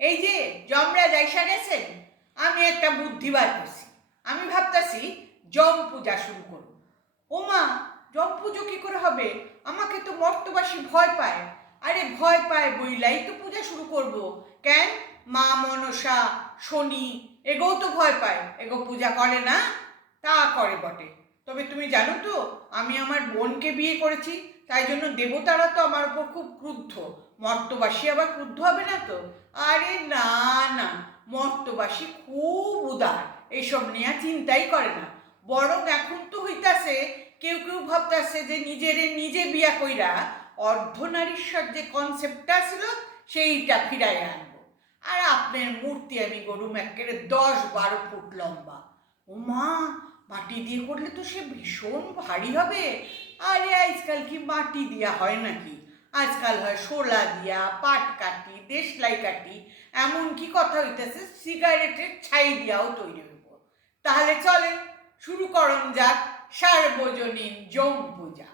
এই যে যমরাজ আইসা গেছেন, আমি একটা বুদ্ধি বার করছি। আমি ভাবতাছি যম পূজা শুরু করব। ওমা, যম পুজো কি করে হবে? আমাকে তো মর্তবাসী ভয় পায়। আরে ভয় পায় বইলাই তো পূজা শুরু করব। কেন? মা মনসা, শনি, এগোও তো ভয় পায়, এগো পূজা করে না? তা করে বটে। তবে তুমি জানো তো, আমি আমার বোনকে বিয়ে করেছি, তাই জন্য দেবতারা তো আমার উপর খুব ক্রুদ্ধ। মর্তবাসী আবার ক্রুদ্ধ হবে না তো? আরে না না, মর্তবাসী খুব উদার, এইসব নিয়ে চিন্তাই করে না। বরং এখন তো হইতাছে, কেউ কেউ ভাবতাছে যে নিজেরে নিজে বিয়া কইরা অর্ধনারীশ্বর যে কনসেপ্টটা ছিল সেইটা ফিরাই আনবো। আর আপনার মূর্তি আমি গরুম একেবারে 10-12 ফুট লম্বা। ও মা, মাটি দিয়ে করলে তো সে ভীষণ ভারী হবে। আরে আজকাল কি মাটি দিয়া হয় নাকি? আজকাল হয় শোলা দিয়া, পাট কাটি, দেশলাই কাটি, এমনকি কথা হইতেছে সিগারেটের ছাই দিয়াও তৈরি হইব। তাহলে চলে শুরু করন যাক সার্বজনীন যম পূজা।